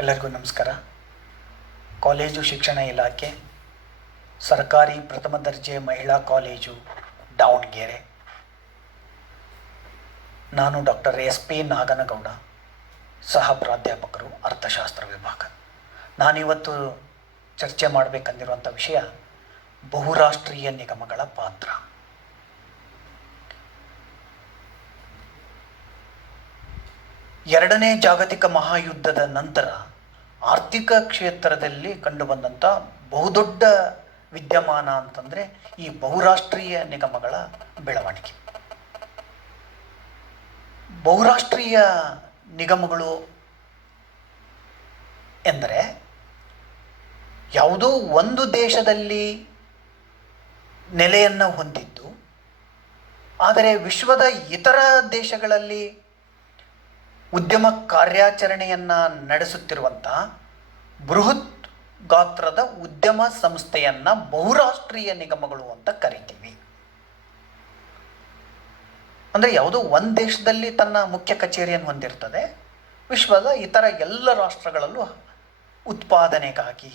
ಎಲ್ಲರಿಗೂ ನಮಸ್ಕಾರ. ಕಾಲೇಜು ಶಿಕ್ಷಣ ಇಲಾಖೆ ಸರ್ಕಾರಿ ಪ್ರಥಮ ದರ್ಜೆ ಮಹಿಳಾ ಕಾಲೇಜು ದಾವಣಗೆರೆ. ನಾನು ಡಾಕ್ಟರ್ SP ನಾಗನಗೌಡ, ಸಹ ಪ್ರಾಧ್ಯಾಪಕರು, ಅರ್ಥಶಾಸ್ತ್ರ ವಿಭಾಗ. ನಾನಿವತ್ತು ಚರ್ಚೆ ಮಾಡಬೇಕಂದಿರುವಂಥ ವಿಷಯ ಬಹುರಾಷ್ಟ್ರೀಯ ನಿಗಮಗಳ ಪಾತ್ರ. ಎರಡನೇ ಜಾಗತಿಕ ಮಹಾಯುದ್ಧದ ನಂತರ ಆರ್ಥಿಕ ಕ್ಷೇತ್ರದಲ್ಲಿ ಕಂಡುಬಂದಂಥ ಬಹುದೊಡ್ಡ ವಿದ್ಯಮಾನ ಅಂತಂದರೆ ಈ ಬಹುರಾಷ್ಟ್ರೀಯ ನಿಗಮಗಳ ಬೆಳವಣಿಗೆ. ಬಹುರಾಷ್ಟ್ರೀಯ ನಿಗಮಗಳು ಎಂದರೆ ಯಾವುದೋ ಒಂದು ದೇಶದಲ್ಲಿ ನೆಲೆಯನ್ನು ಹೊಂದಿದ್ದು, ಆದರೆ ವಿಶ್ವದ ಇತರ ದೇಶಗಳಲ್ಲಿ ಉದ್ಯಮ ಕಾರ್ಯಾಚರಣೆಯನ್ನು ನಡೆಸುತ್ತಿರುವಂಥ ಬೃಹತ್ ಗಾತ್ರದ ಉದ್ಯಮ ಸಂಸ್ಥೆಯನ್ನು ಬಹುರಾಷ್ಟ್ರೀಯ ನಿಗಮಗಳು ಅಂತ ಕರಿತೀವಿ. ಅಂದರೆ ಯಾವುದೋ ಒಂದು ದೇಶದಲ್ಲಿ ತನ್ನ ಮುಖ್ಯ ಕಚೇರಿಯನ್ನು ಹೊಂದಿರ್ತದೆ, ವಿಶ್ವದ ಇತರ ಎಲ್ಲ ರಾಷ್ಟ್ರಗಳಲ್ಲೂ ಉತ್ಪಾದನೆಗಾಗಿ,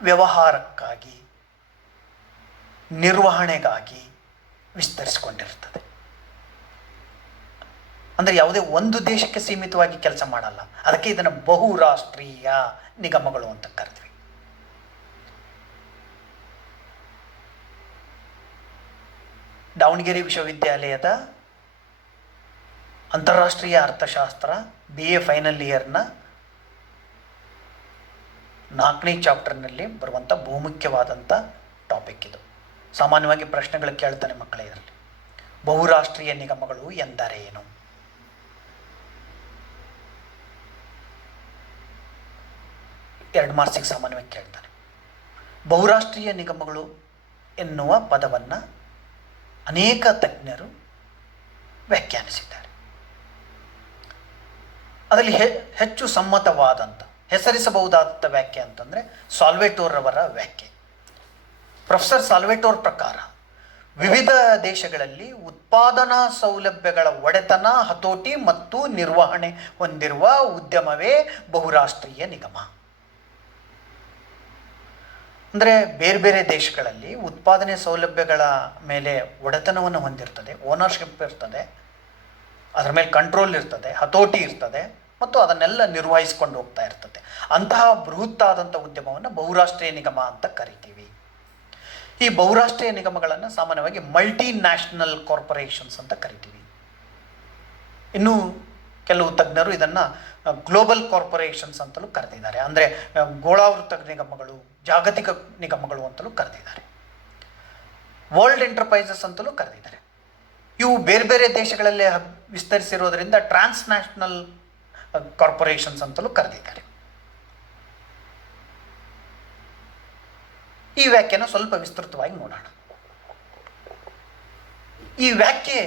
ವ್ಯವಹಾರಕ್ಕಾಗಿ, ನಿರ್ವಹಣೆಗಾಗಿ ವಿಸ್ತರಿಸಿಕೊಂಡಿರ್ತದೆ. ಅಂದರೆ ಯಾವುದೇ ಒಂದು ದೇಶಕ್ಕೆ ಸೀಮಿತವಾಗಿ ಕೆಲಸ ಮಾಡಲ್ಲ. ಅದಕ್ಕೆ ಇದನ್ನು ಬಹುರಾಷ್ಟ್ರೀಯ ನಿಗಮಗಳು ಅಂತ ಕರಿತೀವಿ. ದಾವಣಗೆರೆ ವಿಶ್ವವಿದ್ಯಾಲಯದ ಅಂತಾರಾಷ್ಟ್ರೀಯ ಅರ್ಥಶಾಸ್ತ್ರ BA ಫೈನಲ್ ಇಯರ್ನ 4ನೇ ಚಾಪ್ಟರ್ನಲ್ಲಿ ಬರುವಂಥ ಬಹುಮುಖ್ಯವಾದಂಥ ಟಾಪಿಕ್ ಇದು. ಸಾಮಾನ್ಯವಾಗಿ ಪ್ರಶ್ನೆಗಳು ಕೇಳ್ತಾನೆ ಮಕ್ಕಳೇ ಇದರಲ್ಲಿ. ಬಹುರಾಷ್ಟ್ರೀಯ ನಿಗಮಗಳು ಎಂದರೇನು? 2 ಮಾರ್ಕ್ಸಿಗೆ ಸಾಮಾನ್ಯವಾಗಿ ಕೇಳ್ತಾನೆ. ಬಹುರಾಷ್ಟ್ರೀಯ ನಿಗಮಗಳು ಎನ್ನುವ ಪದವನ್ನು ಅನೇಕ ತಜ್ಞರು ವ್ಯಾಖ್ಯಾನಿಸಿದ್ದಾರೆ. ಅದರಲ್ಲಿ ಹೆಚ್ಚು ಸಮ್ಮತವಾದಂಥ, ಹೆಸರಿಸಬಹುದಾದಂಥ ವ್ಯಾಖ್ಯೆ ಅಂತಂದರೆ ಸಾಲ್ವೆಟೋರ್ ಅವರ ವ್ಯಾಖ್ಯೆ. ಪ್ರೊಫೆಸರ್ ಸಾಲ್ವೆಟೋರ್ ಪ್ರಕಾರ ವಿವಿಧ ದೇಶಗಳಲ್ಲಿ ಉತ್ಪಾದನಾ ಸೌಲಭ್ಯಗಳ ಒಡೆತನ, ಹತೋಟಿ ಮತ್ತು ನಿರ್ವಹಣೆ ಹೊಂದಿರುವ ಉದ್ಯಮವೇ ಬಹುರಾಷ್ಟ್ರೀಯ ನಿಗಮ. ಅಂದರೆ ಬೇರೆ ಬೇರೆ ದೇಶಗಳಲ್ಲಿ ಉತ್ಪಾದನೆ ಸೌಲಭ್ಯಗಳ ಮೇಲೆ ಒಡೆತನವನ್ನು ಹೊಂದಿರ್ತದೆ, ಓನರ್ಶಿಪ್ ಇರ್ತದೆ, ಅದರ ಮೇಲೆ ಕಂಟ್ರೋಲ್ ಇರ್ತದೆ, ಹತೋಟಿ ಇರ್ತದೆ ಮತ್ತು ಅದನ್ನೆಲ್ಲ ನಿರ್ವಹಿಸಿಕೊಂಡು ಹೋಗ್ತಾ ಇರ್ತದೆ. ಅಂತಹ ಬೃಹತ್ತಾದಂಥ ಉದ್ಯಮವನ್ನು ಬಹುರಾಷ್ಟ್ರೀಯ ನಿಗಮ ಅಂತ ಕರಿತೀವಿ. ಈ ಬಹುರಾಷ್ಟ್ರೀಯ ನಿಗಮಗಳನ್ನು ಸಾಮಾನ್ಯವಾಗಿ ಮಲ್ಟಿ ನ್ಯಾಷನಲ್ ಕಾರ್ಪೊರೇಷನ್ಸ್ ಅಂತ ಕರಿತೀವಿ. ಇನ್ನು ಕೆಲವು ತಜ್ಞರು ಇದನ್ನು ಗ್ಲೋಬಲ್ ಕಾರ್ಪೊರೇಷನ್ಸ್ ಅಂತಲೂ ಕರೆದಿದ್ದಾರೆ. ಅಂದರೆ ಗೋಳಾವೃತ ನಿಗಮಗಳು, ಜಾಗತಿಕ ನಿಗಮಗಳು ಅಂತಲೂ ಕರೆದಿದ್ದಾರೆ. ವರ್ಲ್ಡ್ ಎಂಟರ್ಪ್ರೈಸಸ್ ಅಂತಲೂ ಕರೆದಿದ್ದಾರೆ. ಇವು ಬೇರೆ ಬೇರೆ ದೇಶಗಳಲ್ಲೇ ವಿಸ್ತರಿಸಿರೋದರಿಂದ ಟ್ರಾನ್ಸ್ ನ್ಯಾಷನಲ್ ಕಾರ್ಪೊರೇಷನ್ಸ್ ಅಂತಲೂ ಕರೆದಿದ್ದಾರೆ. ಈ ವ್ಯಾಖ್ಯೆನ ಸ್ವಲ್ಪ ವಿಸ್ತೃತವಾಗಿ ನೋಡೋಣ. ಈ ವ್ಯಾಖ್ಯೆ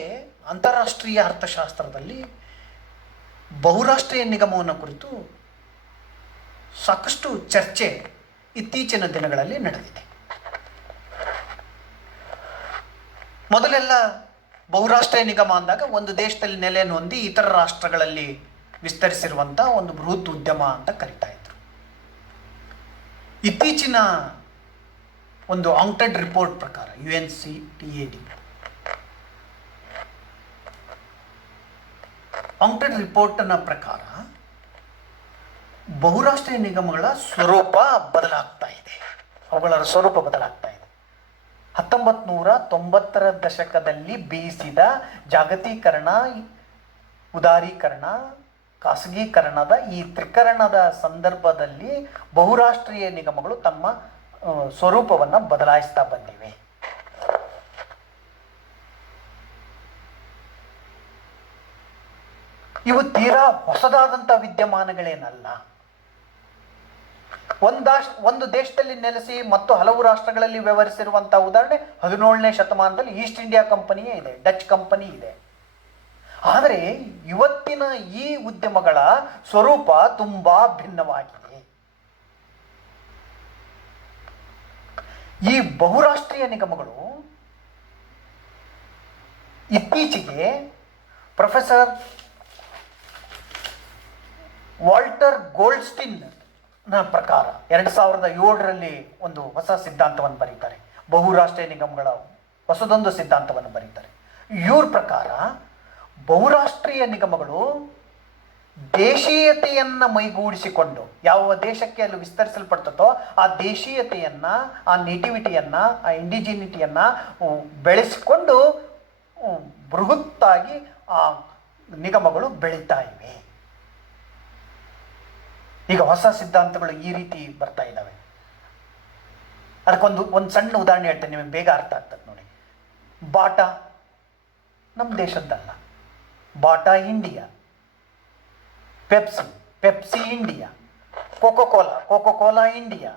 ಅಂತಾರಾಷ್ಟ್ರೀಯ ಅರ್ಥಶಾಸ್ತ್ರದಲ್ಲಿ ಬಹುರಾಷ್ಟ್ರೀಯ ನಿಗಮವನ್ನು ಕುರಿತು ಸಾಕಷ್ಟು ಚರ್ಚೆ ಇತ್ತೀಚಿನ ದಿನಗಳಲ್ಲಿ ನಡೆದಿದೆ. ಮೊದಲೆಲ್ಲ ಬಹುರಾಷ್ಟ್ರೀಯ ನಿಗಮ ಅಂದಾಗ ಒಂದು ದೇಶದಲ್ಲಿ ನೆಲೆಯನ್ನು ಹೊಂದಿ ಇತರ ರಾಷ್ಟ್ರಗಳಲ್ಲಿ ವಿಸ್ತರಿಸಿರುವಂಥ ಒಂದು ಬೃಹತ್ ಉದ್ಯಮ ಅಂತ ಕರಿತಾ ಇದ್ರು. ಇತ್ತೀಚಿನ ಒಂದು ಆಂಕ್ಟೆಡ್ ರಿಪೋರ್ಟ್ ಪ್ರಕಾರ, UNCTAD ಆಂಕ್ಟೆಡ್ ರಿಪೋರ್ಟ್ನ ಪ್ರಕಾರ ಬಹುರಾಷ್ಟ್ರೀಯ ನಿಗಮಗಳ ಸ್ವರೂಪ ಬದಲಾಗ್ತಾ ಇದೆ. ಅವುಗಳ ಸ್ವರೂಪ ಬದಲಾಗ್ತಾ ಇದೆ. 1990ರ ದಶಕದಲ್ಲಿ ಬೀಸಿದ ಜಾಗತೀಕರಣ, ಉದಾರೀಕರಣ, ಖಾಸಗೀಕರಣದ ಈ ತ್ರಿಕರಣದ ಸಂದರ್ಭದಲ್ಲಿ ಬಹುರಾಷ್ಟ್ರೀಯ ನಿಗಮಗಳು ತಮ್ಮ ಸ್ವರೂಪವನ್ನು ಬದಲಾಯಿಸ್ತಾ ಬಂದಿವೆ. ಇವು ತೀರಾ ಹೊಸದಾದಂಥ ವಿದ್ಯಮಾನಗಳೇನಲ್ಲ. ಒಂದು ದೇಶದಲ್ಲಿ ನೆಲೆಸಿ ಮತ್ತು ಹಲವು ರಾಷ್ಟ್ರಗಳಲ್ಲಿ ವ್ಯವಹರಿಸಿರುವಂಥ ಉದಾಹರಣೆ 17ನೇ ಶತಮಾನದಲ್ಲಿ ಈಸ್ಟ್ ಇಂಡಿಯಾ ಕಂಪನಿಯೇ ಇದೆ, ಡಚ್ ಕಂಪನಿ ಇದೆ. ಆದರೆ ಇವತ್ತಿನ ಈ ಉದ್ಯಮಗಳ ಸ್ವರೂಪ ತುಂಬ ಭಿನ್ನವಾಗಿದೆ. ಈ ಬಹುರಾಷ್ಟ್ರೀಯ ನಿಗಮಗಳು ಇತ್ತೀಚೆಗೆ ಪ್ರೊಫೆಸರ್ ವಾಲ್ಟರ್ ಗೋಲ್ಡ್ಸ್ಟಿನ್ ನ ಪ್ರಕಾರ 2007ರಲ್ಲಿ ಒಂದು ಹೊಸ ಸಿದ್ಧಾಂತವನ್ನು ಬರೀತಾರೆ. ಬಹುರಾಷ್ಟ್ರೀಯ ನಿಗಮಗಳ ಹೊಸದೊಂದು ಸಿದ್ಧಾಂತವನ್ನು ಬರೀತಾರೆ. ಇವ್ರ ಪ್ರಕಾರ ಬಹುರಾಷ್ಟ್ರೀಯ ನಿಗಮಗಳು ದೇಶೀಯತೆಯನ್ನು ಮೈಗೂಡಿಸಿಕೊಂಡು ಯಾವ ದೇಶಕ್ಕೆ ಅಲ್ಲಿ ವಿಸ್ತರಿಸಲ್ಪಡ್ತದೋ ಆ ದೇಶೀಯತೆಯನ್ನು, ಆ ನೇಟಿವಿಟಿಯನ್ನು, ಆ ಇಂಡಿಜಿನಿಟಿಯನ್ನು ಬೆಳೆಸಿಕೊಂಡು ಬೃಹತ್ತಾಗಿ ಆ ನಿಗಮಗಳು ಬೆಳೀತಾ ಇವೆ. ಈಗ ಹೊಸ ಸಿದ್ಧಾಂತಗಳು ಈ ರೀತಿ ಬರ್ತಾ ಇದ್ದಾವೆ. ಅದಕ್ಕೊಂದು ಸಣ್ಣ ಉದಾಹರಣೆ ಹೇಳ್ತೇನೆ, ನಿಮಗೆ ಬೇಗ ಅರ್ಥ ಆಗ್ತದೆ ನೋಡಿ. ಬಾಟಾ ನಮ್ಮ ದೇಶದ್ದಲ್ಲ, Bata India. Pepsi India. Coca Cola India.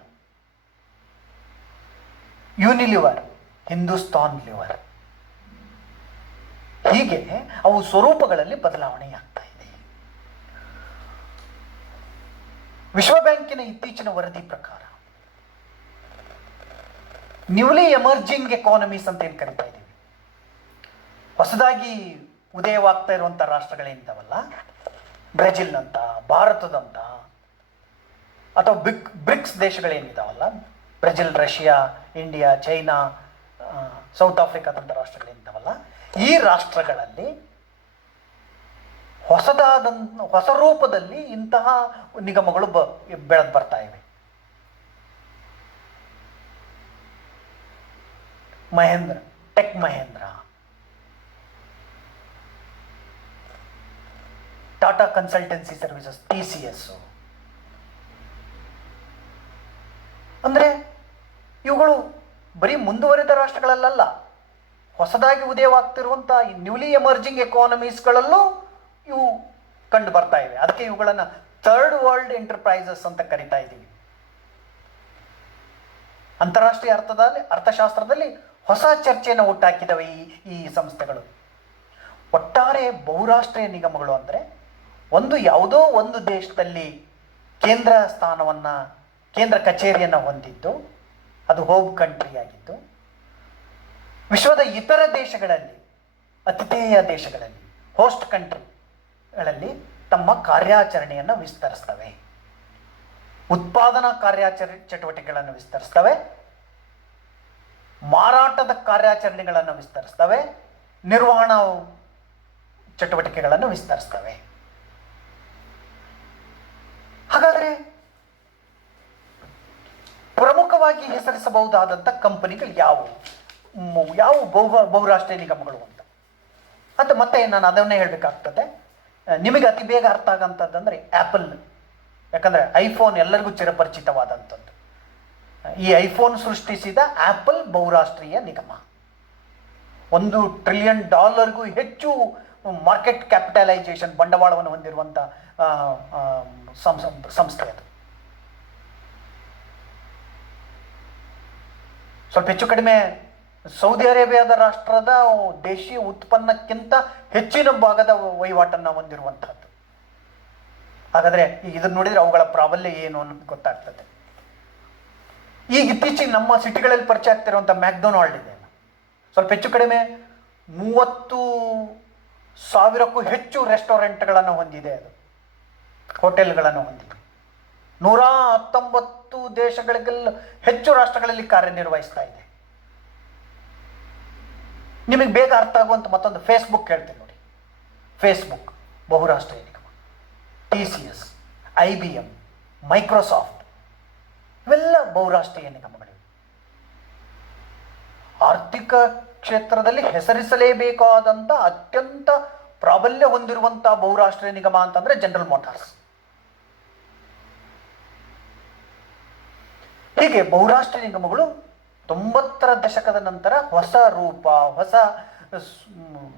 Unilever, Hindustan Lever. ಹೀಗೆ ಅವು ಸ್ವರೂಪಗಳಲ್ಲಿ ಬದಲಾವಣೆಯಾಗ್ತಾ ಇದೆ. ವಿಶ್ವ ಬ್ಯಾಂಕಿನ ಇತ್ತೀಚಿನ ವರದಿ ಪ್ರಕಾರ ನ್ಯೂಲಿ ಎಮರ್ಜಿಂಗ್ ಎಕಾನಮೀಸ್ ಅಂತ ಏನು ಕರಿತಾ ಇದ್ದೀವಿ, ಹೊಸದಾಗಿ ಉದಯವಾಗ್ತಾ ಇರುವಂಥ ರಾಷ್ಟ್ರಗಳೇನಿದ್ದಾವಲ್ಲ, ಬ್ರೆಜಿಲ್ನಂತ, ಭಾರತದಂತ, ಅಥವಾ ಬ್ರಿಕ್ಸ್ ದೇಶಗಳೇನಿದ್ದಾವಲ್ಲ, Brazil, Russia, India, China, South ಆಫ್ರಿಕಾದಂಥ ರಾಷ್ಟ್ರಗಳೇನಿದ್ದಾವಲ್ಲ, ಈ ರಾಷ್ಟ್ರಗಳಲ್ಲಿ ಹೊಸ ರೂಪದಲ್ಲಿ ಇಂತಹ ನಿಗಮಗಳು ಬೆಳೆದು ಬರ್ತಾ ಇವೆ. Tech Mahindra, Tata consultancy services, TCS. ಅಂದರೆ ಇವುಗಳು ಬರೀ ಮುಂದುವರೆದ ರಾಷ್ಟ್ರಗಳಲ್ಲ, ಹೊಸದಾಗಿ ಉದಯವಾಗ್ತಿರುವಂಥ ನ್ಯೂಲಿ ಎಮರ್ಜಿಂಗ್ ಎಕಾನಮೀಸ್ಗಳಲ್ಲೂ ಇವು ಕಂಡು ಬರ್ತಾ ಇವೆ. ಅದಕ್ಕೆ ಇವುಗಳನ್ನು ಥರ್ಡ್ ವರ್ಲ್ಡ್ ಎಂಟರ್ಪ್ರೈಸಸ್ ಅಂತ ಕರಿತಾ ಇದ್ದೀವಿ. ಅಂತಾರಾಷ್ಟ್ರೀಯ ಅರ್ಥಶಾಸ್ತ್ರದಲ್ಲಿ ಹೊಸ ಚರ್ಚೆಯನ್ನು ಹುಟ್ಟಾಕಿದವೆ ಈ ಸಂಸ್ಥೆಗಳು. ಒಟ್ಟಾರೆ ಬಹುರಾಷ್ಟ್ರೀಯ ನಿಗಮಗಳು ಅಂದರೆ ಯಾವುದೋ ಒಂದು ದೇಶದಲ್ಲಿ ಕೇಂದ್ರ ಕಚೇರಿಯನ್ನು ಹೊಂದಿದ್ದು, ಅದು ಹೋಮ್ ಕಂಟ್ರಿ ಆಗಿದ್ದು, ವಿಶ್ವದ ಇತರ ದೇಶಗಳಲ್ಲಿ, ಅತಿಥೇಯ ದೇಶಗಳಲ್ಲಿ, ಹೋಸ್ಟ್ ಕಂಟ್ರಿಗಳಲ್ಲಿ ತಮ್ಮ ಕಾರ್ಯಾಚರಣೆಯನ್ನು ವಿಸ್ತರಿಸ್ತವೆ, ಉತ್ಪಾದನಾ ಚಟುವಟಿಕೆಗಳನ್ನು ವಿಸ್ತರಿಸ್ತವೆ, ಮಾರಾಟದ ಕಾರ್ಯಾಚರಣೆಗಳನ್ನು ವಿಸ್ತರಿಸ್ತವೆ, ನಿರ್ವಹಣಾ ಚಟುವಟಿಕೆಗಳನ್ನು ವಿಸ್ತರಿಸ್ತವೆ. ಹಾಗಾದರೆ ಪ್ರಮುಖವಾಗಿ ಹೆಸರಿಸಬಹುದಾದಂಥ ಕಂಪನಿಗಳು ಯಾವುವು ಬಹುರಾಷ್ಟ್ರೀಯ ನಿಗಮಗಳು ಅಂತ ಮತ್ತೆ ನಾನು ಅದನ್ನೇ ಹೇಳಬೇಕಾಗ್ತದೆ. ನಿಮಗೆ ಅತಿ ಬೇಗ ಅರ್ಥ ಆಗಂಥದ್ದಂದರೆ ಆ್ಯಪಲ್. ಯಾಕಂದರೆ ಐಫೋನ್ ಎಲ್ಲರಿಗೂ ಚಿರಪರಿಚಿತವಾದಂಥದ್ದು. ಈ ಐಫೋನ್ ಸೃಷ್ಟಿಸಿದ ಆ್ಯಪಲ್ ಬಹುರಾಷ್ಟ್ರೀಯ ನಿಗಮ. $1 ಟ್ರಿಲಿಯನ್ ಹೆಚ್ಚು ಮಾರ್ಕೆಟ್ ಕ್ಯಾಪಿಟಲೈಸೇಷನ್, ಬಂಡವಾಳವನ್ನು ಹೊಂದಿರುವಂಥ ಸಂಸ್ಥೆ ಅದು. ಸ್ವಲ್ಪ ಹೆಚ್ಚು ಕಡಿಮೆ ಸೌದಿ ಅರೇಬಿಯಾದ ರಾಷ್ಟ್ರದ ದೇಶೀಯ ಉತ್ಪನ್ನಕ್ಕಿಂತ ಹೆಚ್ಚಿನ ಭಾಗದ ವಹಿವಾಟನ್ನು ಹೊಂದಿರುವಂತಹದ್ದು. ಹಾಗಾದರೆ ಈಗ ಇದನ್ನು ನೋಡಿದರೆ ಅವುಗಳ ಪ್ರಾಬಲ್ಯ ಏನು ಅನ್ನೋದು ಗೊತ್ತಾಗ್ತದೆ. ಈಗ ಇತ್ತೀಚೆಗೆ ನಮ್ಮ ಸಿಟಿಗಳಲ್ಲಿ ಪರಿಚಯ ಆಗ್ತಿರುವಂಥ ಮ್ಯಾಕ್ಡೊನಾಲ್ಡ್ ಇದೆ, ಸ್ವಲ್ಪ ಹೆಚ್ಚು ಕಡಿಮೆ 30,000ಕ್ಕೂ ಹೆಚ್ಚು ರೆಸ್ಟೋರೆಂಟ್ಗಳನ್ನು ಹೊಂದಿದೆ, ಅದು ಹೋಟೆಲ್ಗಳನ್ನು ಹೊಂದಿದೆ. 119 ದೇಶಗಳಿಗೆಲ್ಲ ಹೆಚ್ಚು ರಾಷ್ಟ್ರಗಳಲ್ಲಿ ಕಾರ್ಯನಿರ್ವಹಿಸ್ತಾ ಇದೆ. ನಿಮಗೆ ಬೇಗ ಅರ್ಥ ಆಗುವಂಥ ಮತ್ತೊಂದು ಫೇಸ್ಬುಕ್ ಹೇಳ್ತೀನಿ ನೋಡಿ. ಫೇಸ್ಬುಕ್ ಬಹುರಾಷ್ಟ್ರೀಯ ನಿಗಮ. TCS, IBM, ಮೈಕ್ರೋಸಾಫ್ಟ್ ಇವೆಲ್ಲ ಬಹುರಾಷ್ಟ್ರೀಯ ನಿಗಮಗಳಿವೆ. ಆರ್ಥಿಕ ಕ್ಷೇತ್ರದಲ್ಲಿ ಹೆಸರಿಸಲೇಬೇಕಾದಂಥ ಅತ್ಯಂತ ಪ್ರಾಬಲ್ಯ ಹೊಂದಿರುವಂಥ ಬಹುರಾಷ್ಟ್ರೀಯ ನಿಗಮ ಅಂತಂದರೆ ಜನರಲ್ ಮೋಟಾರ್ಸ್. ಹೀಗೆ ಬಹುರಾಷ್ಟ್ರೀಯ ನಿಗಮಗಳು 90ರ ದಶಕದ ನಂತರ ಹೊಸ ರೂಪ, ಹೊಸ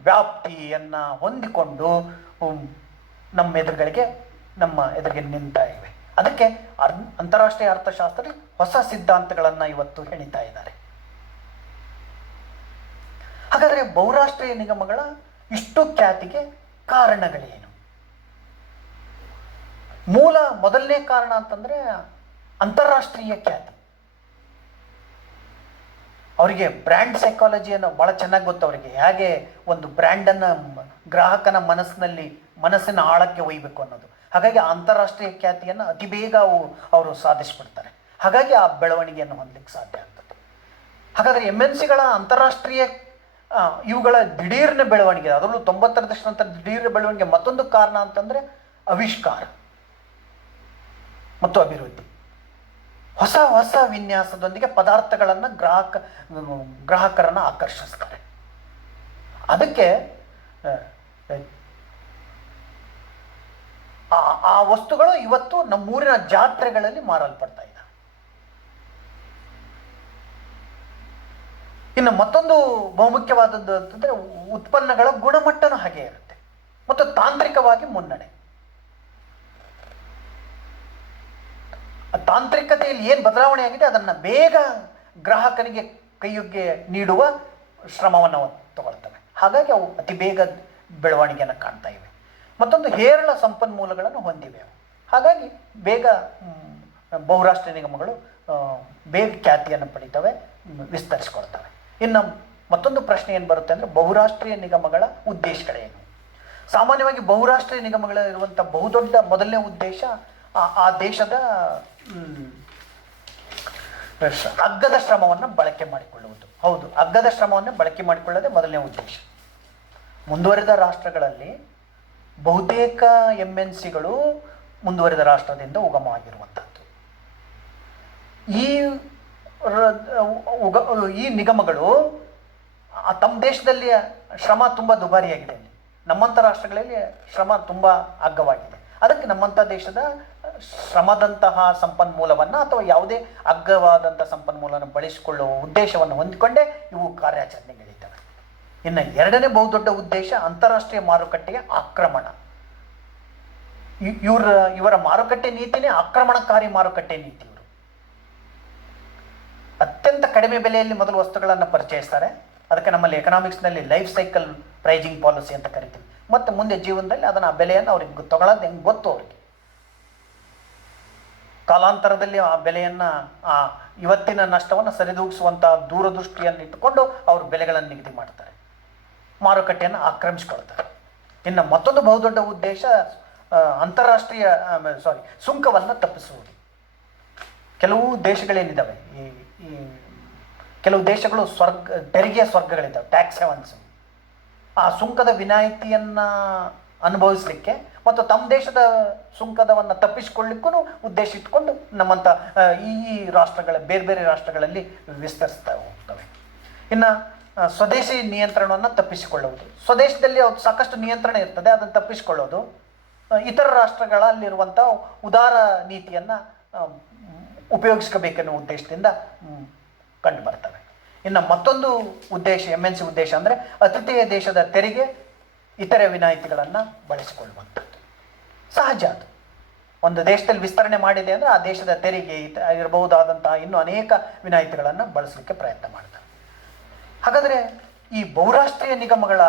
ವ್ಯಾಪ್ತಿಯನ್ನು ಹೊಂದಿಕೊಂಡು ನಮ್ಮ ಎದುರಿಗೆ ನಿಂತಾ ಇವೆ. ಅದಕ್ಕೆ ಅಂತಾರಾಷ್ಟ್ರೀಯ ಅರ್ಥಶಾಸ್ತ್ರದಲ್ಲಿ ಹೊಸ ಸಿದ್ಧಾಂತಗಳನ್ನು ಇವತ್ತು ಹೆಣಿತಾ ಇದ್ದಾರೆ. ಹಾಗಾದರೆ ಬಹುರಾಷ್ಟ್ರೀಯ ನಿಗಮಗಳ ಇಷ್ಟು ಖ್ಯಾತಿಗೆ ಕಾರಣಗಳೇನು? ಮೊದಲನೇ ಕಾರಣ ಅಂತಂದರೆ ಅಂತಾರಾಷ್ಟ್ರೀಯ ಖ್ಯಾತಿ. ಅವರಿಗೆ ಬ್ರ್ಯಾಂಡ್ ಸೈಕಾಲಜಿಯನ್ನು ಭಾಳ ಚೆನ್ನಾಗಿ ಗೊತ್ತು. ಅವರಿಗೆ ಹೇಗೆ ಒಂದು ಬ್ರ್ಯಾಂಡನ್ನು ಗ್ರಾಹಕನ ಮನಸ್ಸಿನ ಆಳಕ್ಕೆ ಒಯ್ಯಬೇಕು ಅನ್ನೋದು. ಹಾಗಾಗಿ ಅಂತಾರಾಷ್ಟ್ರೀಯ ಖ್ಯಾತಿಯನ್ನು ಅತಿ ಬೇಗ ಅವರು ಸಾಧಿಸಿಬಿಡ್ತಾರೆ. ಹಾಗಾಗಿ ಆ ಬೆಳವಣಿಗೆಯನ್ನು ಹೊಂದಲಿಕ್ಕೆ ಸಾಧ್ಯ ಆಗ್ತದೆ. ಹಾಗಾದರೆ MNCಗಳ ಅಂತಾರಾಷ್ಟ್ರೀಯ ಇವುಗಳ ದಿಢೀರ್ನ ಬೆಳವಣಿಗೆ, ಅದರಲ್ಲೂ 90ರ ದಶಕ ನಂತರ ದಿಢೀರ್ನ ಬೆಳವಣಿಗೆ ಮತ್ತೊಂದು ಕಾರಣ ಅಂತಂದರೆ ಆವಿಷ್ಕಾರ ಮತ್ತು ಅಭಿವೃದ್ಧಿ. ಹೊಸ ಹೊಸ ವಿನ್ಯಾಸದೊಂದಿಗೆ ಪದಾರ್ಥಗಳನ್ನು ಗ್ರಾಹಕರನ್ನು ಆಕರ್ಷಿಸ್ತಾರೆ. ಅದಕ್ಕೆ ಆ ವಸ್ತುಗಳು ಇವತ್ತು ನಮ್ಮೂರಿನ ಜಾತ್ರೆಗಳಲ್ಲಿ ಮಾರಲ್ಪಡ್ತಾ ಇದ್ದಾವೆ. ಇನ್ನು ಮತ್ತೊಂದು ಬಹುಮುಖ್ಯವಾದದ್ದು ಅಂತಂದರೆ ಉತ್ಪನ್ನಗಳ ಗುಣಮಟ್ಟನೂ ಹಾಗೆ ಇರುತ್ತೆ ಮತ್ತು ತಾಂತ್ರಿಕವಾಗಿ ಮುನ್ನಡೆ. ತಾಂತ್ರಿಕತೆಯಲ್ಲಿ ಏನು ಬದಲಾವಣೆ ಆಗಿದೆ ಅದನ್ನು ಬೇಗ ಗ್ರಾಹಕನಿಗೆ ಕೈಗೆ ನೀಡುವ ಶ್ರಮವನ್ನು ತಗೊಳ್ತವೆ. ಹಾಗಾಗಿ ಅವು ಅತಿ ಬೇಗ ಬೆಳವಣಿಗೆಯನ್ನು ಕಾಣ್ತಾ ಇವೆ. ಮತ್ತೊಂದು ಹೇರಳ ಸಂಪನ್ಮೂಲಗಳನ್ನು ಹೊಂದಿವೆ. ಹಾಗಾಗಿ ಬೇಗ ಬಹುರಾಷ್ಟ್ರೀಯ ನಿಗಮಗಳು ಬೇಗ ಖ್ಯಾತಿಯನ್ನು ಪಡಿತವೆ, ವಿಸ್ತರಿಸ್ಕೊಳ್ತವೆ. ಇನ್ನು ಮತ್ತೊಂದು ಪ್ರಶ್ನೆ ಏನು ಬರುತ್ತೆ ಅಂದರೆ ಬಹುರಾಷ್ಟ್ರೀಯ ನಿಗಮಗಳ ಉದ್ದೇಶಗಳೇನು? ಸಾಮಾನ್ಯವಾಗಿ ಬಹುರಾಷ್ಟ್ರೀಯ ನಿಗಮಗಳಿರುವಂಥ ಬಹುದೊಡ್ಡ ಮೊದಲನೇ ಉದ್ದೇಶ ಆ ದೇಶದ ಅಗ್ಗದ ಶ್ರಮವನ್ನು ಬಳಕೆ ಮಾಡಿಕೊಳ್ಳುವುದು. ಹೌದು, ಅಗ್ಗದ ಶ್ರಮವನ್ನು ಬಳಕೆ ಮಾಡಿಕೊಳ್ಳೋದೇ ಮೊದಲನೇ ಉದ್ದೇಶ. ಮುಂದುವರಿದ ರಾಷ್ಟ್ರಗಳಲ್ಲಿ ಬಹುತೇಕ MNCಗಳು ಮುಂದುವರಿದ ರಾಷ್ಟ್ರದಿಂದ ಉಗಮವಾಗಿರುವಂಥದ್ದು. ಈ ನಿಗಮಗಳು ತಮ್ಮ ದೇಶದಲ್ಲಿ ಶ್ರಮ ತುಂಬ ದುಬಾರಿಯಾಗಿದೆ. ನಮ್ಮಂಥ ರಾಷ್ಟ್ರಗಳಲ್ಲಿ ಶ್ರಮ ತುಂಬ ಅಗ್ಗವಾಗಿದೆ. ಅದಕ್ಕೆ ನಮ್ಮಂಥ ದೇಶದ ಶ್ರಮದಂತಹ ಸಂಪನ್ಮೂಲವನ್ನು ಅಥವಾ ಯಾವುದೇ ಅಗ್ಗವಾದಂಥ ಸಂಪನ್ಮೂಲವನ್ನು ಬಳಸಿಕೊಳ್ಳುವ ಉದ್ದೇಶವನ್ನು ಹೊಂದಿಕೊಂಡೇ ಇವು ಕಾರ್ಯಾಚರಣೆಗಳಿದ್ದಾವೆ. ಇನ್ನು ಎರಡನೇ ಬಹುದೊಡ್ಡ ಉದ್ದೇಶ ಅಂತಾರಾಷ್ಟ್ರೀಯ ಮಾರುಕಟ್ಟೆಯ ಆಕ್ರಮಣ. ಇವರ ಮಾರುಕಟ್ಟೆ ನೀತಿನೇ ಆಕ್ರಮಣಕಾರಿ ಮಾರುಕಟ್ಟೆ ನೀತಿ. ಇವರು ಅತ್ಯಂತ ಕಡಿಮೆ ಬೆಲೆಯಲ್ಲಿ ಮೊದಲು ವಸ್ತುಗಳನ್ನು ಪರಿಚಯಿಸ್ತಾರೆ. ಅದಕ್ಕೆ ನಮ್ಮಲ್ಲಿ ಎಕನಾಮಿಕ್ಸ್ನಲ್ಲಿ ಲೈಫ್ ಸೈಕಲ್ ಪ್ರೈಜಿಂಗ್ ಪಾಲಿಸಿ ಅಂತ ಕರಿತೀವಿ. ಮತ್ತು ಮುಂದೆ ಜೀವನದಲ್ಲಿ ಅದನ್ನು ಆ ಬೆಲೆಯನ್ನು ಅವ್ರಿಗೆ ತಗೊಳ್ಳೋದು ಹೆಂಗೆ ಗೊತ್ತು ಅವರಿಗೆ. ಕಾಲಾಂತರದಲ್ಲಿ ಆ ಬೆಲೆಯನ್ನು ಇವತ್ತಿನ ನಷ್ಟವನ್ನು ಸರಿದೂಗಿಸುವಂಥ ದೂರದೃಷ್ಟಿಯನ್ನು ಇಟ್ಟುಕೊಂಡು ಅವರು ಬೆಲೆಗಳನ್ನು ನಿಗದಿ ಮಾಡ್ತಾರೆ, ಮಾರುಕಟ್ಟೆಯನ್ನು ಆಕ್ರಮಿಸ್ಕೊಳ್ತಾರೆ. ಇನ್ನು ಮತ್ತೊಂದು ಬಹುದೊಡ್ಡ ಉದ್ದೇಶ ಅಂತಾರಾಷ್ಟ್ರೀಯ ಸುಂಕವನ್ನು ತಪ್ಪಿಸುವುದು. ಕೆಲವು ದೇಶಗಳೇನಿದ್ದಾವೆ, ಈ ಕೆಲವು ದೇಶಗಳು ತೆರಿಗೆಯ ಸ್ವರ್ಗಗಳಿದ್ದಾವೆ, ಟ್ಯಾಕ್ಸ್ ಹೆವನ್ಸ್. ಆ ಸುಂಕದ ವಿನಾಯಿತಿಯನ್ನು ಅನುಭವಿಸಲಿಕ್ಕೆ ಮತ್ತು ತಮ್ಮ ದೇಶದ ಸುಂಕದವನ್ನು ತಪ್ಪಿಸಿಕೊಳ್ಳಿಕ್ಕೂ ಉದ್ದೇಶ ಇಟ್ಕೊಂಡು ನಮ್ಮಂಥ ಈ ರಾಷ್ಟ್ರಗಳ ಬೇರೆ ಬೇರೆ ರಾಷ್ಟ್ರಗಳಲ್ಲಿ ವಿಸ್ತರಿಸ್ತಾ ಹೋಗ್ತವೆ. ಇನ್ನು ಸ್ವದೇಶಿ ನಿಯಂತ್ರಣವನ್ನು ತಪ್ಪಿಸಿಕೊಳ್ಳುವುದು. ಸ್ವದೇಶದಲ್ಲಿ ಅವ್ರು ಸಾಕಷ್ಟು ನಿಯಂತ್ರಣ ಇರ್ತದೆ, ಅದನ್ನು ತಪ್ಪಿಸಿಕೊಳ್ಳೋದು. ಇತರ ರಾಷ್ಟ್ರಗಳಲ್ಲಿರುವಂಥ ಉದಾರ ನೀತಿಯನ್ನು ಉಪಯೋಗಿಸ್ಕೋಬೇಕೆನ್ನುವ ಉದ್ದೇಶದಿಂದ ಕಂಡು ಬರ್ತವೆ. ಇನ್ನು ಮತ್ತೊಂದು ಉದ್ದೇಶ MNC ಉದ್ದೇಶ ಅಂದರೆ ಅತಿಥೇಯ ದೇಶದ ತೆರಿಗೆ ಇತರೆ ವಿನಾಯಿತಿಗಳನ್ನು ಬಳಸಿಕೊಳ್ಳುವಂಥದ್ದು. ಸಹಜ ಅದು. ಒಂದು ದೇಶದಲ್ಲಿ ವಿಸ್ತರಣೆ ಮಾಡಿದೆ ಅಂದರೆ ಆ ದೇಶದ ತೆರಿಗೆ ಇರಬಹುದಾದಂತಹ ಇನ್ನೂ ಅನೇಕ ವಿನಾಯಿತಿಗಳನ್ನು ಬಳಸಲಿಕ್ಕೆ ಪ್ರಯತ್ನ ಮಾಡ್ತಾರೆ. ಹಾಗಾದರೆ ಈ ಬಹುರಾಷ್ಟ್ರೀಯ ನಿಗಮಗಳ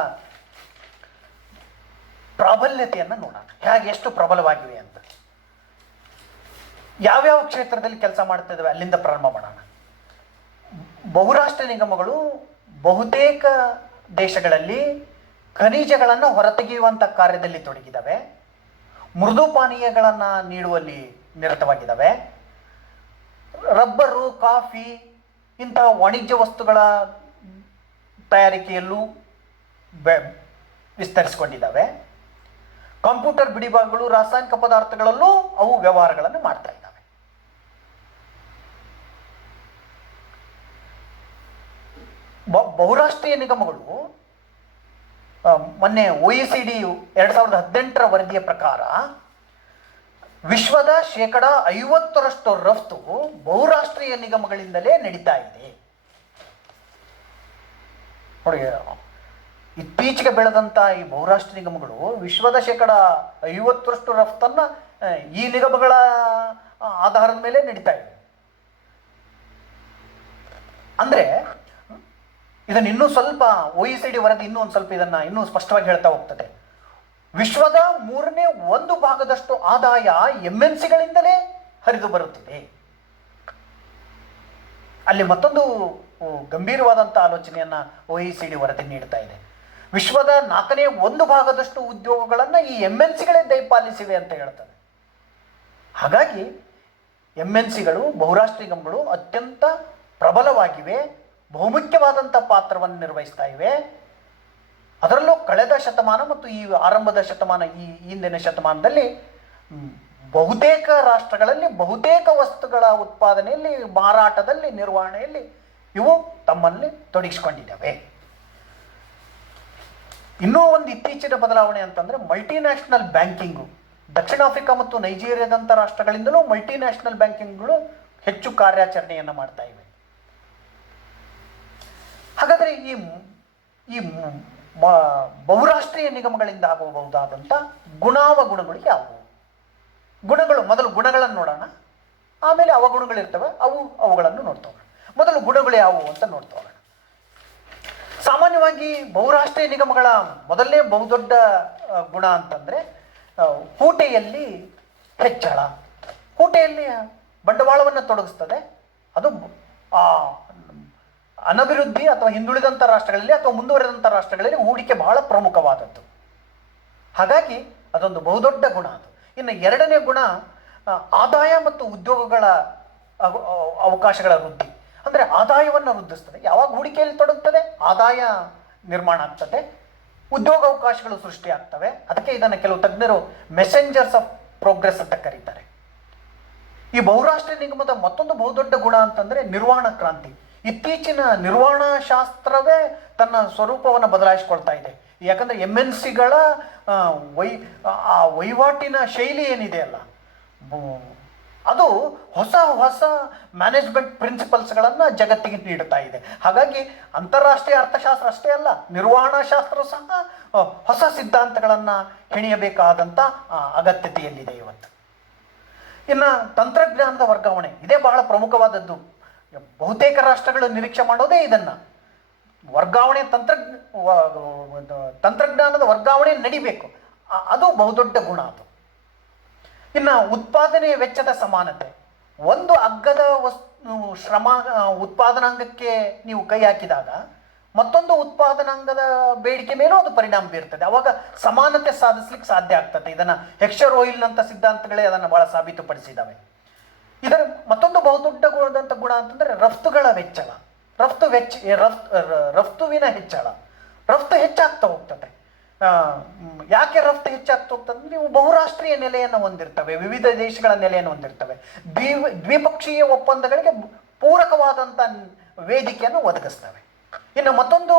ಪ್ರಾಬಲ್ಯತೆಯನ್ನು ನೋಡೋಣ, ಹೇಗೆ ಎಷ್ಟು ಪ್ರಬಲವಾಗಿವೆ ಅಂತ. ಯಾವ್ಯಾವ ಕ್ಷೇತ್ರದಲ್ಲಿ ಕೆಲಸ ಮಾಡ್ತಾ ಇದ್ದಾವೆ ಅಲ್ಲಿಂದ ಪ್ರಾರಂಭ ಮಾಡೋಣ. ಬಹುರಾಷ್ಟ್ರೀಯ ನಿಗಮಗಳು ಬಹುತೇಕ ದೇಶಗಳಲ್ಲಿ ಖನಿಜಗಳನ್ನು ಹೊರತೆಗೆಯುವಂಥ ಕಾರ್ಯದಲ್ಲಿ ತೊಡಗಿದ್ದಾವೆ, ಮೃದು ಪಾನೀಯಗಳನ್ನು ನೀಡುವಲ್ಲಿ ನಿರತವಾಗಿದ್ದಾವೆ, ರಬ್ಬರು, ಕಾಫಿ ಇಂತಹ ವಾಣಿಜ್ಯ ವಸ್ತುಗಳ ತಯಾರಿಕೆಯಲ್ಲೂ ವಿಸ್ತರಿಸಿಕೊಂಡಿದ್ದಾವೆ. ಕಂಪ್ಯೂಟರ್ ಬಿಡಿಭಾಗಗಳು, ರಾಸಾಯನಿಕ ಪದಾರ್ಥಗಳಲ್ಲೂ ಅವು ವ್ಯವಹಾರಗಳನ್ನು ಮಾಡ್ತಾ ಇದ್ದಾವೆ. ಬಹುರಾಷ್ಟ್ರೀಯ ನಿಗಮಗಳು ಮೊನ್ನೆ OECD 2018ರ ವರದಿಯ ಪ್ರಕಾರ ವಿಶ್ವದ 50% ರಫ್ತು ಬಹುರಾಷ್ಟ್ರೀಯ ನಿಗಮಗಳಿಂದಲೇ ನಡೀತಾ ಇದೆ. ನೋಡಿ, ಇತ್ತೀಚೆಗೆ ಬೆಳೆದಂಥ ಈ ಬಹುರಾಷ್ಟ್ರೀಯ ನಿಗಮಗಳು ವಿಶ್ವದ 50% ರಫ್ತನ್ನು ಈ ನಿಗಮಗಳ ಆಧಾರದ ಮೇಲೆ ನಡೀತಾ ಇದೆ. ಅಂದರೆ ಇದನ್ನು ಇನ್ನೂ ಸ್ವಲ್ಪ OECD ವರದಿ ಇನ್ನೂ ಒಂದು ಸ್ವಲ್ಪ ಇದನ್ನು ಇನ್ನೂ ಸ್ಪಷ್ಟವಾಗಿ ಹೇಳ್ತಾ ಹೋಗ್ತದೆ. ವಿಶ್ವದ 1/3 ಆದಾಯ MNCಗಳಿಂದಲೇ ಹರಿದು ಬರುತ್ತದೆ. ಅಲ್ಲಿ ಮತ್ತೊಂದು ಗಂಭೀರವಾದಂಥ ಆಲೋಚನೆಯನ್ನು OECD ವರದಿ ನೀಡ್ತಾ ಇದೆ. ವಿಶ್ವದ 1/4 ಉದ್ಯೋಗಗಳನ್ನು ಈ MNCಗಳೇ ದಯಪಾಲಿಸಿವೆ ಅಂತ ಹೇಳ್ತದೆ. ಹಾಗಾಗಿ MNCಗಳು, ಬಹುರಾಷ್ಟ್ರೀಯ ನಿಗಮಗಳು ಅತ್ಯಂತ ಪ್ರಬಲವಾಗಿವೆ, ಬಹುಮುಖ್ಯವಾದಂಥ ಪಾತ್ರವನ್ನು ನಿರ್ವಹಿಸ್ತಾ ಇವೆ. ಅದರಲ್ಲೂ ಕಳೆದ ಶತಮಾನ ಮತ್ತು ಈ ಆರಂಭದ ಶತಮಾನ, ಈ ಹಿಂದಿನ ಶತಮಾನದಲ್ಲಿ ಬಹುತೇಕ ರಾಷ್ಟ್ರಗಳಲ್ಲಿ ಬಹುತೇಕ ವಸ್ತುಗಳ ಉತ್ಪಾದನೆಯಲ್ಲಿ, ಮಾರಾಟದಲ್ಲಿ, ನಿರ್ವಹಣೆಯಲ್ಲಿ ಇವು ತಮ್ಮಲ್ಲಿ ತೊಡಗಿಸಿಕೊಂಡಿದ್ದಾವೆ. ಇನ್ನೂ ಒಂದು ಇತ್ತೀಚಿನ ಬದಲಾವಣೆ ಅಂತಂದರೆ ಮಲ್ಟಿನ್ಯಾಷನಲ್ ಬ್ಯಾಂಕಿಂಗು. ದಕ್ಷಿಣ ಆಫ್ರಿಕಾ ಮತ್ತು ನೈಜೀರಿಯಾದಂಥ ರಾಷ್ಟ್ರಗಳಿಂದಲೂ ಮಲ್ಟಿನ್ಯಾಷನಲ್ ಬ್ಯಾಂಕಿಂಗ್ಗಳು ಹೆಚ್ಚು ಕಾರ್ಯಾಚರಣೆಯನ್ನು ಮಾಡ್ತಾ ಇವೆ. ಹಾಗಾದರೆ ಈ ಬಹುರಾಷ್ಟ್ರೀಯ ನಿಗಮಗಳಿಂದ ಆಗಬಹುದಾದಂಥ ಗುಣಾವಗುಣಗಳು ಯಾವುವು? ಗುಣಗಳು, ಮೊದಲು ಗುಣಗಳನ್ನು ನೋಡೋಣ, ಆಮೇಲೆ ಅವಗುಣಗಳಿರ್ತವೆ, ಅವುಗಳನ್ನು ನೋಡ್ತಾ ಹೋಗೋಣ. ಮೊದಲು ಗುಣಗಳು ಯಾವುವು ಅಂತ ನೋಡ್ತಾ ಹೋಗೋಣ. ಸಾಮಾನ್ಯವಾಗಿ ಬಹುರಾಷ್ಟ್ರೀಯ ನಿಗಮಗಳ ಮೊದಲನೇ ಬಹುದೊಡ್ಡ ಗುಣ ಅಂತಂದರೆ ಹೂಟೆಯಲ್ಲಿ ಹೆಚ್ಚಳ. ಹೂಟೆಯಲ್ಲಿ ಬಂಡವಾಳವನ್ನು ತೊಡಗಿಸ್ತದೆ. ಅದು ಅನಭಿವೃದ್ಧಿ ಅಥವಾ ಹಿಂದುಳಿದಂಥ ರಾಷ್ಟ್ರಗಳಲ್ಲಿ ಅಥವಾ ಮುಂದುವರೆದಂಥ ರಾಷ್ಟ್ರಗಳಲ್ಲಿ ಹೂಡಿಕೆ ಬಹಳ ಪ್ರಮುಖವಾದದ್ದು. ಹಾಗಾಗಿ ಅದೊಂದು ಬಹುದೊಡ್ಡ ಗುಣ ಅದು. ಇನ್ನು ಎರಡನೇ ಗುಣ ಆದಾಯ ಮತ್ತು ಉದ್ಯೋಗಗಳ ಅವಕಾಶಗಳ ವೃದ್ಧಿ. ಅಂದರೆ ಆದಾಯವನ್ನು ವೃದ್ಧಿಸ್ತದೆ. ಯಾವಾಗ ಹೂಡಿಕೆಯಲ್ಲಿ ತೊಡಗುತ್ತದೆ ಆದಾಯ ನಿರ್ಮಾಣ ಆಗ್ತದೆ, ಉದ್ಯೋಗ ಅವಕಾಶಗಳು ಸೃಷ್ಟಿಯಾಗ್ತವೆ. ಅದಕ್ಕೆ ಇದನ್ನು ಕೆಲವು ತಜ್ಞರು ಮೆಸೆಂಜರ್ಸ್ ಆಫ್ ಪ್ರೋಗ್ರೆಸ್ ಅಂತ ಕರೀತಾರೆ. ಈ ಬಹುರಾಷ್ಟ್ರೀಯ ನಿಗಮದ ಮತ್ತೊಂದು ಬಹುದೊಡ್ಡ ಗುಣ ಅಂತಂದರೆ ನಿರ್ವಹಣಾ ಕ್ರಾಂತಿ. ಇತ್ತೀಚಿನ ನಿರ್ವಹಣಾ ಶಾಸ್ತ್ರವೇ ತನ್ನ ಸ್ವರೂಪವನ್ನು ಬದಲಾಯಿಸಿಕೊಳ್ತಾ ಇದೆ. ಯಾಕಂದರೆ MNCಗಳ ವಹಿವಾಟಿನ ಶೈಲಿ ಏನಿದೆ ಅಲ್ಲ, ಅದು ಹೊಸ ಹೊಸ ಮ್ಯಾನೇಜ್ಮೆಂಟ್ ಪ್ರಿನ್ಸಿಪಲ್ಸ್ಗಳನ್ನು ಜಗತ್ತಿಗೆ ನೀಡುತ್ತಾ ಇದೆ. ಹಾಗಾಗಿ ಅಂತಾರಾಷ್ಟ್ರೀಯ ಅರ್ಥಶಾಸ್ತ್ರ ಅಷ್ಟೇ ಅಲ್ಲ, ನಿರ್ವಹಣಾ ಶಾಸ್ತ್ರ ಸಹ ಹೊಸ ಸಿದ್ಧಾಂತಗಳನ್ನು ಹೆಣೆಯಬೇಕಾದಂಥ ಅಗತ್ಯತೆಯಲ್ಲಿದೆ ಇವತ್ತು. ಇನ್ನು ತಂತ್ರಜ್ಞಾನದ ವರ್ಗಾವಣೆ, ಇದೇ ಬಹಳ ಪ್ರಮುಖವಾದದ್ದು. ಬಹುತೇಕ ರಾಷ್ಟ್ರಗಳು ನಿರೀಕ್ಷೆ ಮಾಡೋದೇ ಇದನ್ನು. ವರ್ಗಾವಣೆ, ತಂತ್ರಜ್ಞಾನದ ವರ್ಗಾವಣೆ ನಡಿಬೇಕು. ಅದು ಬಹುದೊಡ್ಡ ಗುಣ ಅದು. ಇನ್ನು ಉತ್ಪಾದನೆ ವೆಚ್ಚದ ಸಮಾನತೆ. ಒಂದು ಅಗ್ಗದ ಶ್ರಮ ಉತ್ಪಾದನಾಂಗಕ್ಕೆ ನೀವು ಕೈ ಹಾಕಿದಾಗ ಮತ್ತೊಂದು ಉತ್ಪಾದನಾಂಗದ ಬೇಡಿಕೆ ಮೇಲೂ ಅದು ಪರಿಣಾಮ ಬೀರ್ತದೆ. ಅವಾಗ ಸಮಾನತೆ ಸಾಧಿಸ್ಲಿಕ್ಕೆ ಸಾಧ್ಯ ಆಗ್ತದೆ. ಇದನ್ನು ಹೆಕ್ಸ್ಚರ್ ಓಯಿಲ್ ಅಂತ ಸಿದ್ಧಾಂತಗಳೇ ಅದನ್ನು ಬಹಳ ಸಾಬೀತುಪಡಿಸಿದ್ದಾವೆ. ಇದರ ಮತ್ತೊಂದು ಬಹುದೊಡ್ಡ ಗುಣ ಅಂತಂದರೆ ರಫ್ತುಗಳ ಹೆಚ್ಚಳ. ರಫ್ತುವಿನ ಹೆಚ್ಚಳ. ರಫ್ತು ಹೆಚ್ಚಾಗ್ತಾ ಹೋಗ್ತದೆ. ಯಾಕೆ ರಫ್ತು ಹೆಚ್ಚಾಗ್ತಾ ಹೋಗ್ತದೆ? ನೀವು ಬಹುರಾಷ್ಟ್ರೀಯ ನೆಲೆಯನ್ನು ಹೊಂದಿರ್ತವೆ, ವಿವಿಧ ದೇಶಗಳ ನೆಲೆಯನ್ನು ಹೊಂದಿರ್ತವೆ. ದ್ವಿಪಕ್ಷೀಯ ಒಪ್ಪಂದಗಳಿಗೆ ಪೂರಕವಾದಂಥ ವೇದಿಕೆಯನ್ನು ಒದಗಿಸ್ತವೆ. ಇನ್ನು ಮತ್ತೊಂದು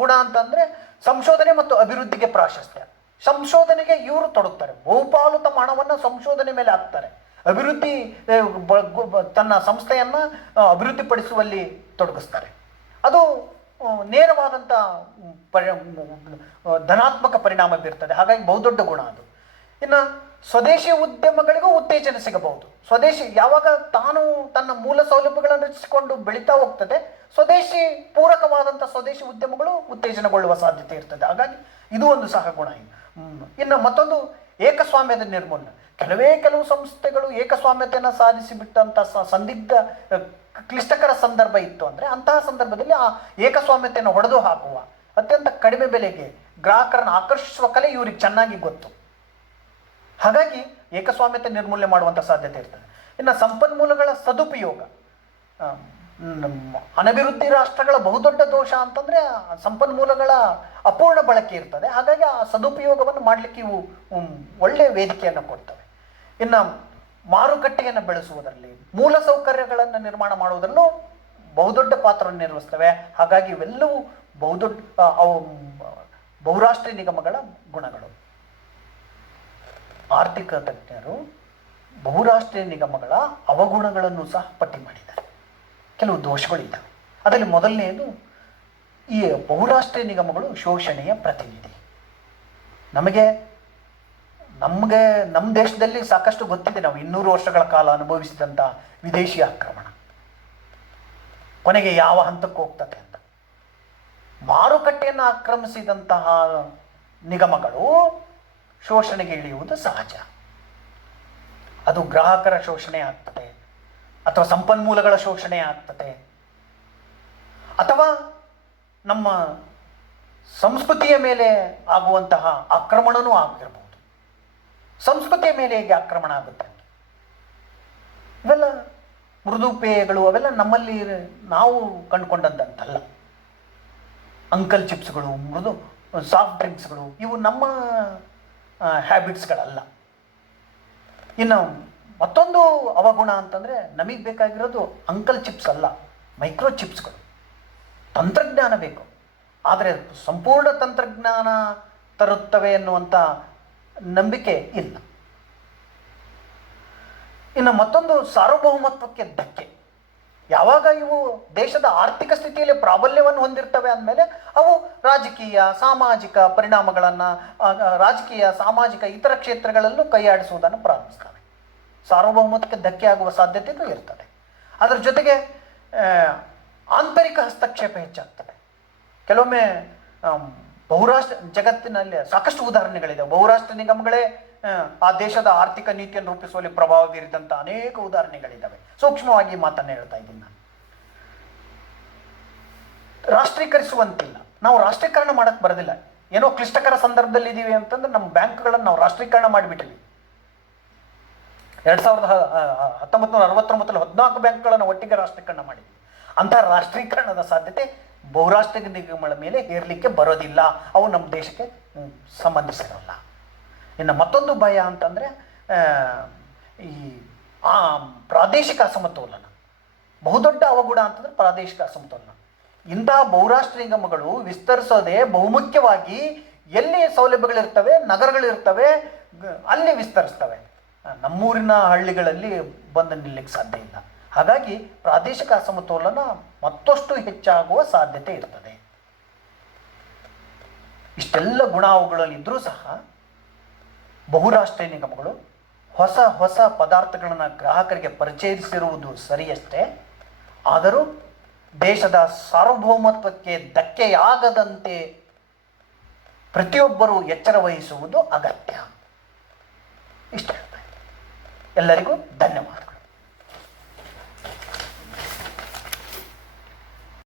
ಗುಣ ಅಂತಂದರೆ ಸಂಶೋಧನೆ ಮತ್ತು ಅಭಿವೃದ್ಧಿಗೆ ಪ್ರಾಶಸ್ತ್ಯ. ಸಂಶೋಧನೆಗೆ ಇವರು ತೊಡಗ್ತಾರೆ. ಬಹುಪಾಲು ತಮ್ಮ ಹಣವನ್ನು ಸಂಶೋಧನೆ ಮೇಲೆ ಹಾಕ್ತಾರೆ. ಅಭಿವೃದ್ಧಿ, ತನ್ನ ಸಂಸ್ಥೆಯನ್ನು ಅಭಿವೃದ್ಧಿಪಡಿಸುವಲ್ಲಿ ತೊಡಗಿಸ್ತಾರೆ. ಅದು ನೇರವಾದಂಥ ಧನಾತ್ಮಕ ಪರಿಣಾಮ ಬೀರ್ತದೆ. ಹಾಗಾಗಿ ಬಹುದೊಡ್ಡ ಗುಣ ಅದು. ಇನ್ನು ಸ್ವದೇಶಿ ಉದ್ಯಮಗಳಿಗೂ ಉತ್ತೇಜನ ಸಿಗಬಹುದು. ಸ್ವದೇಶಿ ಯಾವಾಗ ತಾನು ತನ್ನ ಮೂಲ ಸೌಲಭ್ಯಗಳನ್ನು ರಚಿಸಿಕೊಂಡು ಬೆಳೀತಾ ಹೋಗ್ತದೆ, ಸ್ವದೇಶಿ ಪೂರಕವಾದಂಥ ಸ್ವದೇಶಿ ಉದ್ಯಮಗಳು ಉತ್ತೇಜನಗೊಳ್ಳುವ ಸಾಧ್ಯತೆ ಇರ್ತದೆ. ಹಾಗಾಗಿ ಇದು ಒಂದು ಸಹ ಗುಣ. ಇನ್ನು ಮತ್ತೊಂದು ಏಕಸ್ವಾಮ್ಯದ ನಿರ್ಮೂಲನೆ. ಕೆಲವು ಸಂಸ್ಥೆಗಳು ಏಕಸ್ವಾಮ್ಯತೆಯನ್ನು ಸಾಧಿಸಿಬಿಟ್ಟಂಥ ಸಂದಿಗ್ಧ ಕ್ಲಿಷ್ಟಕರ ಸಂದರ್ಭ ಇತ್ತು ಅಂದರೆ ಅಂತಹ ಸಂದರ್ಭದಲ್ಲಿ ಆ ಏಕಸ್ವಾಮ್ಯತೆಯನ್ನು ಹೊಡೆದು ಹಾಕುವ, ಅತ್ಯಂತ ಕಡಿಮೆ ಬೆಲೆಗೆ ಗ್ರಾಹಕರನ್ನು ಆಕರ್ಷಿಸುವ ಕಲೆ ಇವ್ರಿಗೆ ಚೆನ್ನಾಗಿ ಗೊತ್ತು. ಹಾಗಾಗಿ ಏಕಸ್ವಾಮ್ಯತೆ ನಿರ್ಮೂಲನೆ ಮಾಡುವಂಥ ಸಾಧ್ಯತೆ ಇರ್ತದೆ. ಇನ್ನು ಸಂಪನ್ಮೂಲಗಳ ಸದುಪಯೋಗ. ಅನಭಿವೃದ್ಧಿ ರಾಷ್ಟ್ರಗಳ ಬಹುದೊಡ್ಡ ದೋಷ ಅಂತಂದರೆ ಸಂಪನ್ಮೂಲಗಳ ಅಪೂರ್ಣ ಬಳಕೆ ಇರ್ತದೆ. ಹಾಗಾಗಿ ಆ ಸದುಪಯೋಗವನ್ನು ಮಾಡಲಿಕ್ಕೆ ಇವು ಒಳ್ಳೆಯ ವೇದಿಕೆಯನ್ನು ಕೊಡ್ತವೆ. ಇನ್ನು ಮಾರುಕಟ್ಟೆಯನ್ನು ಬೆಳೆಸುವುದರಲ್ಲಿ, ಮೂಲ ಸೌಕರ್ಯಗಳನ್ನು ನಿರ್ಮಾಣ ಮಾಡುವುದರಲ್ಲೂ ಬಹುದೊಡ್ಡ ಪಾತ್ರವನ್ನು ನಿರ್ವಹಿಸ್ತವೆ. ಹಾಗಾಗಿ ಇವೆಲ್ಲವೂ ಬಹುರಾಷ್ಟ್ರೀಯ ನಿಗಮಗಳ ಗುಣಗಳು. ಆರ್ಥಿಕ ತಜ್ಞರು ಬಹುರಾಷ್ಟ್ರೀಯ ನಿಗಮಗಳ ಅವಗುಣಗಳನ್ನು ಸಹ ಪಟ್ಟಿ ಮಾಡಿದ್ದಾರೆ. ಕೆಲವು ದೋಷಗಳಿದ್ದಾವೆ. ಅದರಲ್ಲಿ ಮೊದಲನೆಯದು, ಈ ಬಹುರಾಷ್ಟ್ರೀಯ ನಿಗಮಗಳು ಶೋಷಣೆಯ ಪ್ರತಿನಿಧಿ. ನಮ್ಮ ದೇಶದಲ್ಲಿ ಸಾಕಷ್ಟು ಗೊತ್ತಿದೆ. ನಾವು 200 ವರ್ಷಗಳ ಕಾಲ ಅನುಭವಿಸಿದಂಥ ವಿದೇಶಿ ಆಕ್ರಮಣ ಕೊನೆಗೆ ಯಾವ ಹಂತಕ್ಕೆ ಹೋಗ್ತದೆ ಅಂತ. ಮಾರುಕಟ್ಟೆಯನ್ನು ಆಕ್ರಮಿಸಿದಂತಹ ನಿಗಮಗಳು ಶೋಷಣೆಗೆ ಇಳಿಯುವುದು ಸಹಜ. ಅದು ಗ್ರಾಹಕರ ಶೋಷಣೆ ಆಗ್ತದೆ, ಅಥವಾ ಸಂಪನ್ಮೂಲಗಳ ಶೋಷಣೆ ಆಗ್ತದೆ, ಅಥವಾ ನಮ್ಮ ಸಂಸ್ಕೃತಿಯ ಮೇಲೆ ಆಗುವಂತಹ ಆಕ್ರಮಣವೂ ಆಗಿರಬಹುದು. ಸಂಸ್ಕೃತಿಯ ಮೇಲೆ ಹೇಗೆ ಆಕ್ರಮಣ ಆಗುತ್ತೆ? ಇವೆಲ್ಲ ಮೃದು ಪೇಯಗಳು ಅವೆಲ್ಲ ನಮ್ಮಲ್ಲಿ ನಾವು ಕಂಡುಕೊಂಡಂತಲ್ಲ. ಅಂಕಲ್ ಚಿಪ್ಸ್ಗಳು, ಮೃದು ಸಾಫ್ಟ್ ಡ್ರಿಂಕ್ಸ್ಗಳು ಇವು ನಮ್ಮ ಹ್ಯಾಬಿಟ್ಸ್ಗಳಲ್ಲ. ಇನ್ನು ಮತ್ತೊಂದು ಅವಗುಣ ಅಂತಂದರೆ ನಮಗೆ ಬೇಕಾಗಿರೋದು ಅಂಕಲ್ ಚಿಪ್ಸ್ ಅಲ್ಲ, ಮೈಕ್ರೋ ಚಿಪ್ಸ್ಗಳು. ತಂತ್ರಜ್ಞಾನ ಬೇಕು, ಆದರೆ ಸಂಪೂರ್ಣ ತಂತ್ರಜ್ಞಾನ ತರುತ್ತವೆ ಎನ್ನುವಂಥ ನಂಬಿಕೆ ಇಲ್ಲ. ಇನ್ನು ಮತ್ತೊಂದು ಸಾರ್ವಭೌಮತ್ವಕ್ಕೆ ಧಕ್ಕೆ. ಯಾವಾಗ ಇವು ದೇಶದ ಆರ್ಥಿಕ ಸ್ಥಿತಿಯಲ್ಲಿ ಪ್ರಾಬಲ್ಯವನ್ನು ಹೊಂದಿರ್ತವೆ ಅಂದಮೇಲೆ ಅವು ರಾಜಕೀಯ ಸಾಮಾಜಿಕ ಪರಿಣಾಮಗಳನ್ನು, ರಾಜಕೀಯ ಸಾಮಾಜಿಕ ಇತರ ಕ್ಷೇತ್ರಗಳಲ್ಲೂ ಕೈಯಾಡಿಸುವುದನ್ನು ಪ್ರಾರಂಭಿಸ್ತವೆ. ಸಾರ್ವಭೌಮತ್ವಕ್ಕೆ ಧಕ್ಕೆ ಆಗುವ ಸಾಧ್ಯತೆಯೂ ಇರ್ತದೆ. ಅದರ ಜೊತೆಗೆ ಆಂತರಿಕ ಹಸ್ತಕ್ಷೇಪ ಹೆಚ್ಚಾಗ್ತದೆ. ಕೆಲವೊಮ್ಮೆ ಬಹುರಾಷ್ಟ್ರ ಜಗತ್ತಿನಲ್ಲಿ ಸಾಕಷ್ಟು ಉದಾಹರಣೆಗಳಿದೆ. ಬಹುರಾಷ್ಟ್ರ ನಿಗಮಗಳೇ ಆ ದೇಶದ ಆರ್ಥಿಕ ನೀತಿಯನ್ನು ರೂಪಿಸುವಲ್ಲಿ ಪ್ರಭಾವ ಬೀರಿದಂಥ ಅನೇಕ ಉದಾಹರಣೆಗಳಿದ್ದಾವೆ. ಸೂಕ್ಷ್ಮವಾಗಿ ಮಾತನ್ನು ಹೇಳ್ತಾ ಇದ್ದೀನಿ ನಾನು. ರಾಷ್ಟ್ರೀಕರಿಸುವಂತಿಲ್ಲ. ನಾವು ರಾಷ್ಟ್ರೀಕರಣ ಮಾಡಕ್ಕೆ ಬರೋದಿಲ್ಲ. ಏನೋ ಕ್ಲಿಷ್ಟಕರ ಸಂದರ್ಭದಲ್ಲಿ ಇದ್ದೀವಿ ಅಂತಂದ್ರೆ ನಮ್ಮ ಬ್ಯಾಂಕ್ಗಳನ್ನು ನಾವು ರಾಷ್ಟ್ರೀಕರಣ ಮಾಡಿಬಿಟ್ಟಿವಿ. 1969 14 ಬ್ಯಾಂಕ್ಗಳನ್ನು ಒಟ್ಟಿಗೆ ರಾಷ್ಟ್ರೀಕರಣ ಮಾಡಿದ್ವಿ. ಅಂತಹ ರಾಷ್ಟ್ರೀಕರಣದ ಸಾಧ್ಯತೆ ಬಹುರಾಷ್ಟ್ರ ನಿಗಮಗಳ ಮೇಲೆ ಹೇರಲಿಕ್ಕೆ ಬರೋದಿಲ್ಲ. ಅವು ನಮ್ಮ ದೇಶಕ್ಕೆ ಸಂಬಂಧಿಸಿರಲ್ಲ. ಇನ್ನು ಮತ್ತೊಂದು ಭಯ ಅಂತಂದರೆ ಈ ಪ್ರಾದೇಶಿಕ ಅಸಮತೋಲನ. ಬಹುದೊಡ್ಡ ಅವಗುಣ ಅಂತಂದರೆ ಪ್ರಾದೇಶಿಕ ಅಸಮತೋಲನ. ಇಂತಹ ಬಹುರಾಷ್ಟ್ರ ನಿಗಮಗಳು ವಿಸ್ತರಿಸೋದೇ ಬಹುಮುಖ್ಯವಾಗಿ ಎಲ್ಲಿ ಸೌಲಭ್ಯಗಳಿರ್ತವೆ, ನಗರಗಳಿರ್ತವೆ, ಅಲ್ಲಿ ವಿಸ್ತರಿಸ್ತವೆ. ನಮ್ಮೂರಿನ ಹಳ್ಳಿಗಳಲ್ಲಿ ಬಂದು ನಿಲ್ಲಕ್ಕೆ ಸಾಧ್ಯ ಇಲ್ಲ. ಹಾಗಾಗಿ ಪ್ರಾದೇಶಿಕ ಅಸಮತೋಲನ ಮತ್ತಷ್ಟು ಹೆಚ್ಚಾಗುವ ಸಾಧ್ಯತೆ ಇರ್ತದೆ. ಇಷ್ಟೆಲ್ಲ ಗುಣಾವುಗಳಿದ್ದರೂ ಸಹ ಬಹುರಾಷ್ಟ್ರೀಯ ನಿಗಮಗಳು ಹೊಸ ಹೊಸ ಪದಾರ್ಥಗಳನ್ನು ಗ್ರಾಹಕರಿಗೆ ಪರಿಚಯಿಸಿರುವುದು ಸರಿಯಷ್ಟೇ. ಆದರೂ ದೇಶದ ಸಾರ್ವಭೌಮತ್ವಕ್ಕೆ ಧಕ್ಕೆಯಾಗದಂತೆ ಪ್ರತಿಯೊಬ್ಬರೂ ಎಚ್ಚರ ವಹಿಸುವುದು ಅಗತ್ಯ. ಇಷ್ಟ. ಎಲ್ಲರಿಗೂ ಧನ್ಯವಾದ.